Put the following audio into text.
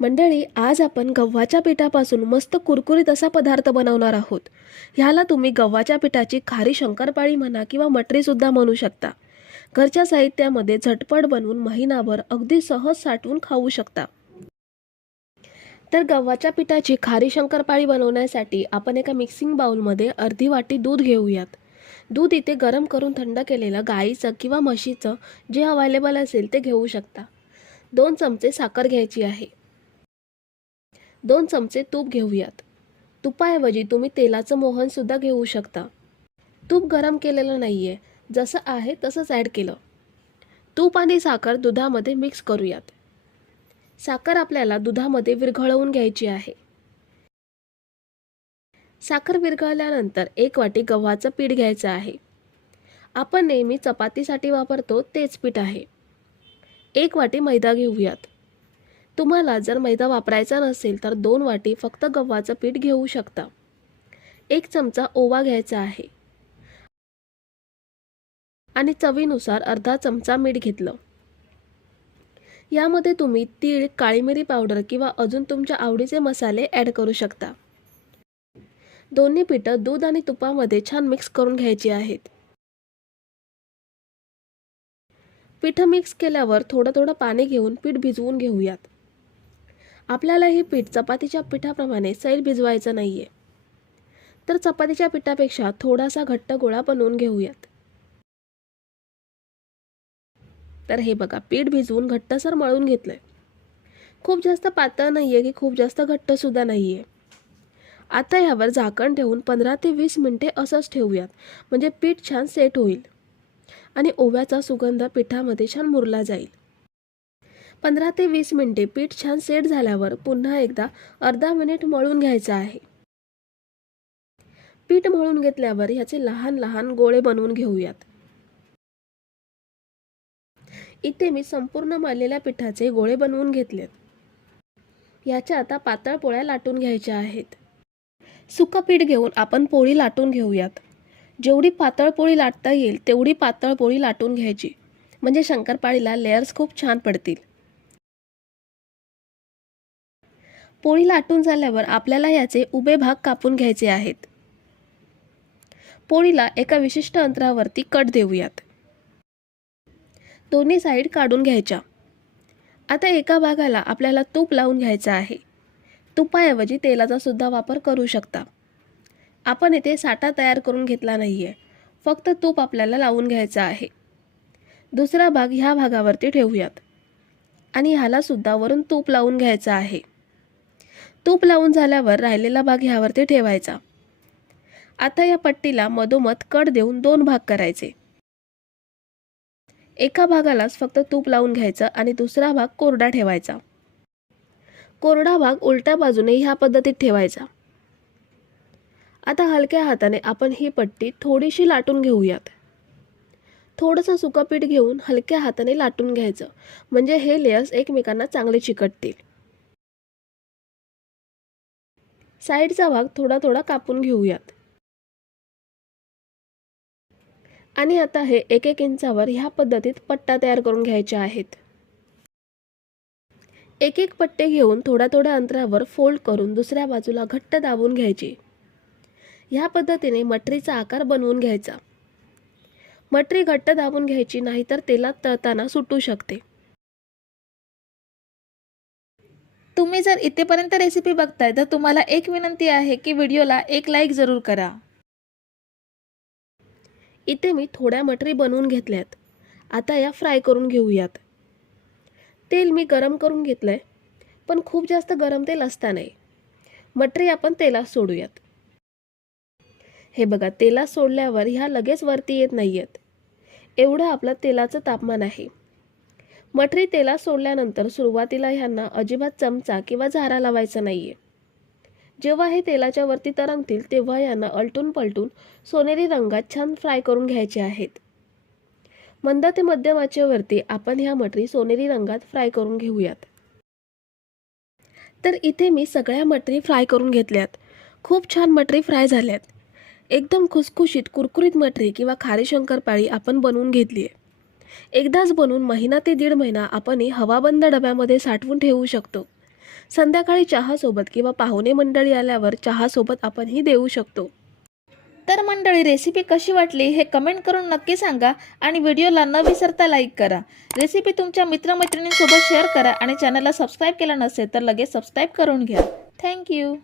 मंडळी आज आपण गव्हाच्या पिठापासून मस्त कुरकुरीत असा पदार्थ बनवणार आहोत. ह्याला तुम्ही गव्हाच्या पिठाची खारी शंकरपाळी म्हणा किंवा मटरीसुद्धा म्हणू शकता. घरच्या साहित्यामध्ये झटपट बनवून महिनाभर अगदी सहज साठवून खाऊ शकता. तर गव्हाच्या पिठाची खारी शंकरपाळी बनवण्यासाठी आपण एका मिक्सिंग बाउलमध्ये अर्धी वाटी दूध घेऊयात. दूध इथे गरम करून थंड केलेलं गाईचं किंवा म्हशीचं जे अवेलेबल असेल ते घेऊ शकता. दोन चमचे साखर घ्यायची आहे. दोन चमचे तूप घेऊयात. तुपाऐवजी तुम्ही तेलाचं मोहनसुद्धा घेऊ शकता. तूप गरम केलेलं नाही आहे जसं आहे तसंच ॲड केलं. तूप आणि साखर दुधामध्ये मिक्स करूयात. साखर आपल्याला दुधामध्ये विरघळवून घ्यायची आहे. साखर विरघळल्यानंतर एक वाटी गव्हाचं पीठ घ्यायचं आहे. आपण नेहमी चपातीसाठी वापरतो तेच पीठ आहे. एक वाटी मैदा घेऊयात. तुम्हाला जर मैदा वापरायचा नसेल तर दोन वाटी फक्त गव्हाचं पीठ घेऊ शकता. एक चमचा ओवा घ्यायचा आहे. आणि चवीनुसार अर्धा चमचा मीठ घेतलं. यामध्ये तुम्ही तीळ काळी मिरी पावडर किंवा अजून तुमच्या आवडीचे मसाले ॲड करू शकता. दोन्ही पिठं दूध आणि तुपामध्ये छान मिक्स करून घ्यायची आहेत. पिठं मिक्स केल्यावर थोडं थोडं पाणी घेऊन पीठ भिजवून घेऊयात. आपल्याला हे पीठ चपातीच्या पिठाप्रमाणे सैल भिजवायचं नाही आहे तर चपातीच्या पिठापेक्षा थोडासा घट्ट गोळा बनवून घेऊयात. तर हे बघा पीठ भिजवून घट्टसर मळून घेतलं आहे खूप जास्त पातळ नाही आहे की खूप जास्त घट्टसुद्धा नाही आहे आता ह्यावर झाकण ठेवून पंधरा ते वीस मिनटे असंच ठेवूयात. म्हणजे पीठ छान सेट होईल. आणि ओव्याचा सुगंध पिठामध्ये छान मुरला जाईल. पंधरा ते वीस मिनटे पीठ छान सेट झाल्यावर पुन्हा एकदा अर्धा मिनिट मळून घ्यायचं आहे. पीठ मळून घेतल्यावर ह्याचे लहान लहान गोळे बनवून घेऊयात. इथे मी संपूर्ण मळलेल्या पिठाचे गोळे बनवून घेतलेत. याच्या आता पातळ पोळ्या लाटून घ्यायच्या आहेत. सुकं पीठ घेऊन आपण पोळी लाटून घेऊयात. जेवढी पातळ पोळी लाटता येईल तेवढी पातळ पोळी लाटून घ्यायची. म्हणजे शंकरपाळीला लेअर्स खूप छान पडतील. पोळी लाटून झाल्यावर आपल्याला याचे उभे भाग कापून घ्यायचे आहेत. पोळीला एका विशिष्ट अंतरावरती कट देऊयात. दोन्ही साईड काढून घ्यायच्या. आता एका भागाला आपल्याला तूप लावून घ्यायचं आहे. तुपाऐवजी तेलाचा सुद्धा वापर करू शकता. आपण इथे साठा तयार करून घेतला नाही आहे फक्त तूप आपल्याला लावून घ्यायचं आहे. दुसरा भाग ह्या भागावरती ठेवूयात. आणि ह्यालासुद्धा वरून तूप लावून घ्यायचं आहे. तूप लावून झाल्यावर राहिलेला भाग ह्यावरती ठेवायचा. आता या पट्टीला मधोमध कट देऊन दोन भाग करायचे. एका भागालाच फक्त तूप लावून घ्यायचं आणि दुसरा भाग कोरडा ठेवायचा. कोरडा भाग उलट्या बाजूने ह्या पद्धतीत ठेवायचा. आता हलक्या हाताने आपण ही पट्टी थोडीशी लाटून घेऊयात. थोडंसं सुकं पीठ घेऊन हलक्या हाताने लाटून घ्यायचं. म्हणजे हे लेयर्स एकमेकांना चांगले चिकटतील. साईडचा भाग थोडा थोडा कापून घेऊयात. आणि आता हे एक एक इंचावर ह्या पद्धतीत पट्टा तयार करून घ्यायचे आहेत. एक एक पट्टे घेऊन थोड्या थोड्या अंतरावर फोल्ड करून दुसऱ्या बाजूला घट्ट दाबून घ्यायचे. ह्या पद्धतीने मटरीचा आकार बनवून घ्यायचा. मटरी घट्ट दाबून घ्यायची नाहीतर तेलात तळताना सुटू शकते. तुम्ही जर इथेपर्यंत रेसिपी बघताय तर तुम्हाला एक विनंती आहे की व्हिडिओला एक लाईक जरूर करा. इथे मी थोड्या मटरी बनवून घेतल्यात. आता या फ्राय करून घेऊयात. तेल मी गरम करून घेतलं आहे पण खूप जास्त गरम तेल असता नाही मटरी आपण तेलात सोडूयात. हे बघा तेलात सोडल्यावर ह्या लगेच वरती येत नाही आहेत एवढं आपलं तेलाचं तापमान आहे. मठरी तेला सोडल्यानंतर सुरुवातीला ह्यांना अजिबात चमचा किंवा झारा लावायचा नाही आहे जेव्हा हे तेलाच्या वरती तरंगतील तेव्हा यांना अलटून पलटून सोनेरी रंगात छान फ्राय करून घ्यायचे आहेत. मंद ते मध्यम आचेवरती आपण ह्या मटरी सोनेरी रंगात फ्राय करून घेऊयात. तर इथे मी सगळ्या मटरी फ्राय करून घेतल्यात. खूप छान मटरी फ्राय झाल्यात. एकदम खुसखुशीत कुरकुरीत मटरी किंवा खारी शंकरपाळी आपण बनवून घेतली आहे एकदाच बनवून महिना ते दीड महिना आपण हवाबंद डब्यामध्ये साठवून ठेवू शकतो. संध्याकाळी चहासोबत किंवा पाहुणे मंडळी आल्यावर चहासोबत आपण ही देऊ शकतो. तर मंडळी रेसिपी कशी वाटली हे कमेंट करून नक्की सांगा आणि व्हिडिओला न विसरता लाईक करा. रेसिपी तुमच्या मित्रमैत्रिणींसोबत शेअर करा आणि चॅनलला सबस्क्राईब केला नसेल तर लगेच सबस्क्राईब करून घ्या. थँक्यू